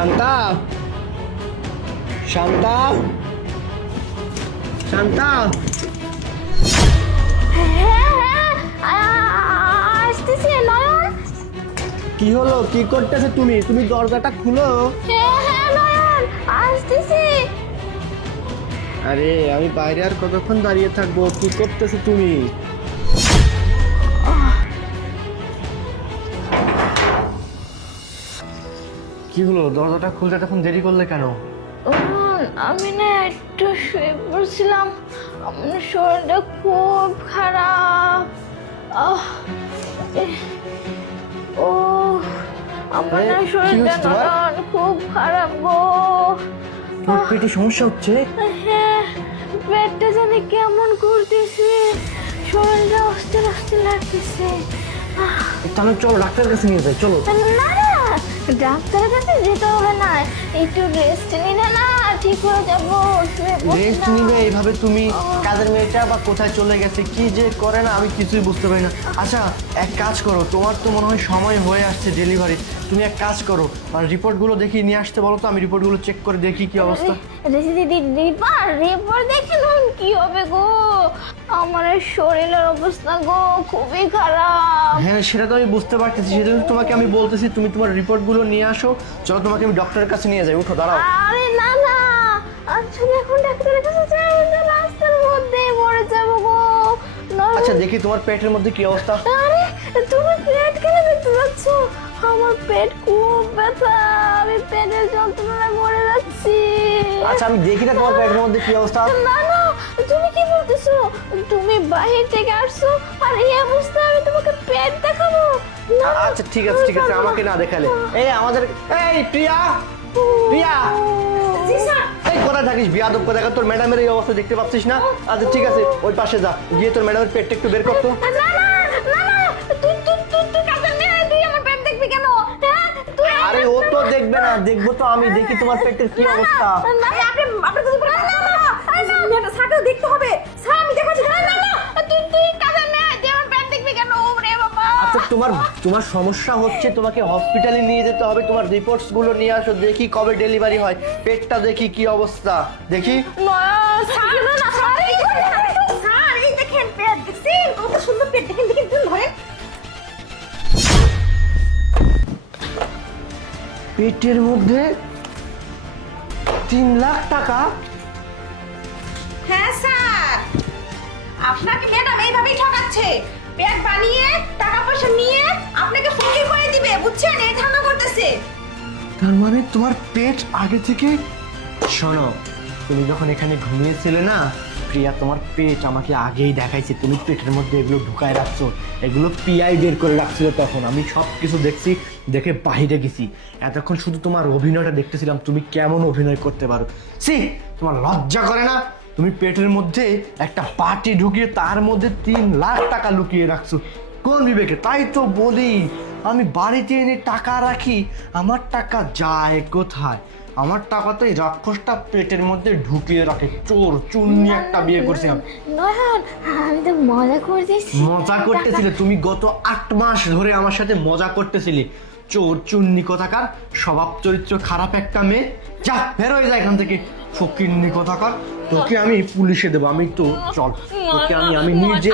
শান্তা, শান্তা, শান্তা। আসতেছি নয়ন। কি হলো? কি করতেছে তুমি? তুমি দরজাটা খুলো। হ্যাঁ নয়ন, আসতেছি। আরে আমি বাইরে আর কতক্ষণ দাঁড়িয়ে থাকবো? কি করতেছো তুমি? কি হলো? দরজাটা খুলতে তখন দেরি করলে কেন? আমি না একটু শুয়ে পড়ছিলাম, আমার শরীরটা খুব খারাপ। ও আমার না কি শরীরটা হয়েছে তোমার? নয়ন খুব খারাপ গো। তোমার পেটে সমস্যা হচ্ছে? হ্যাঁ, পেটটা জানি কেমন করতেছে, শরীরটা অস্থির অস্থির লাগতেছে। তাহলে চলো ডাক্তারের কাছে নিয়ে যাই, চলো। না না, ডাক্তারের কাছে যেতে হবে না, একটু রেস্ট নিলে না ঠিক হয়ে যাবো। রেস্ট নিবে এইভাবে? তুমি কাজের মেয়েটা বা কোথায় চলে গেছে, কি যে করে না আমি কিছুই বুঝতে পারি না। আচ্ছা এক কাজ করো, তোমার তো মনে হয় সময় হয়ে আসছে ডেলিভারি। তুমি এক কাজ করো, আর রিপোর্টগুলো দেখি নিয়ে আসতে বলো তো, আমি রিপোর্টগুলো চেক করে দেখি কি অবস্থা। রিপোর্ট দেখে কি হবে গো, আমার শরীরের অবস্থা গো খুবই খারাপ। হ্যাঁ সেটা তো আমি বুঝতে পারতেছি, সেজন্য তোমাকে আমি বলতেছি তুমি তোমার রিপোর্টগুলো নিয়ে আসো। চলো তোমাকে আমি ডক্টরের কাছে নিয়ে যাই, উঠো দাঁড়াও। আরে না না, আসলে এখন ডাক্তারের কাছে যাই না, রাস্তার মধ্যে মরে যাবো গো। আচ্ছা দেখি তোমার পেটের মধ্যে কি অবস্থা। আরে তুমি পেট কেন দেখতে যাচ্ছ? আমার পেট খুব ব্যথা, আমি পেটের যন্ত্রণায় মরে যাচ্ছি। আচ্ছা আমি দেখি না তোমার পেটের মধ্যে কি অবস্থা। না না, তুমি কি বলতেছো? তুমি বাহির থেকে আসছো আর এই অবস্থায় আমি তোমাকে পেট দেখাবো? না, না, আচ্ছা ঠিক আছে ঠিক আছে, আমাকে না দেখালে। এই আমাদের, এই প্রিয়া, প্রিয়া, এই কোথায় থাকিস বিয়াদব কোথাকার? তোর ম্যাডামের এই অবস্থা দেখতে পাচ্ছিস না? আচ্ছা ঠিক আছে, ওই পাশে যা, গিয়ে তোর ম্যাডামের পেটটা একটু বের করতো। না না না না, তুই কাজের মেয়ে, তুই আমার পেট দেখবি কেন? হ্যাঁ তুই আরে ও তো দেখবে না, দেখবো তো আমি, দেখি তোমার পেটের কি অবস্থা। আপনি কিছু বলেন না, না মেয়েটা সাথে দেখতে হবে। স্যার আমি দেখাচ্ছি। না না না, তুই কাজের মেয়ে, তুই আমার পেট দেখবি কেন? ওরে বাবা। আচ্ছা তোমার সমস্যা হচ্ছে, তোমাকে হসপিটালে নিয়ে যেতে হবে। তোমার রিপোর্টস গুলো নিয়ে আসো, দেখি কবে ডেলিভারি হয়, পেটটা দেখি কি অবস্থা দেখি। স্যার না না, স্যার এই দেখেন পেট দেখছেন, কত সুন্দর পেট, দেখেন দেখেন ধরেন। পেটের মধ্যে 3 লাখ টাকা? হ্যাঁ স্যার, আপনাকে ম্যাডাম এইভাবেই ঠকাচ্ছে। পেট বানিয়ে টাকা পয়সা নিয়ে আপনাকে ফকির করে দিবে, বুঝছেন? এই ধান্দা করতেছে। তার মানে তোমার পেট আগে থেকে। শোনো, তুমি যখন এখানে ঘুমিয়েছিলে না প্রিয়া, তোমার পেট আমাকে আগেই দেখাইছে। তুমি পেটের মধ্যে এগুলো ঢুকায় রাখছো, এগুলো পিআই বের করে রাখছিল। তখন আমি সব কিছু দেখছি, দেখে বাহিরে গেছি। এতক্ষণ শুধু তোমার অভিনয়টা দেখতেছিলাম, তুমি কেমন অভিনয় করতে পারো। সি, তোমার লজ্জা করে না? তুমি পেটের মধ্যে একটা পার্টি ঢুকিয়ে তার মধ্যে 3 লাখ টাকা লুকিয়ে রাখছো, কোন বিবেকে? তাই তো বলি, আমি বাড়িতে এনে টাকা রাখি, আমার টাকা যায় কোথায়? আমার টাকা তো এই রাক্ষসটা পেটের মধ্যে ঢুকিয়ে রাখে। চোর চুন্নি একটা বিয়ে করছিলাম। নয়ন, আমি তো মজা করতেছি। মজা করতেছিলে তুমি? গত 8 মাস ধরে আমার সাথে মজা করতেছিলে। চোর চুন্নি কোথাকার, স্বভাব চরিত্র খারাপ একটা মেয়ে। যা বের হয়ে যায় এখান থেকে, ফকিন্নি কোথাকার। তোকে আমি পুলিশে দেবো। আমি তো চল, তোকে আমি নিজে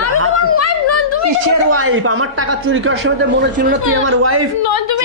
কিসের ওয়াইফ? আমার টাকা চুরি করার সময় তো মনে ছিল না তুই আমার ওয়াইফ? তুমি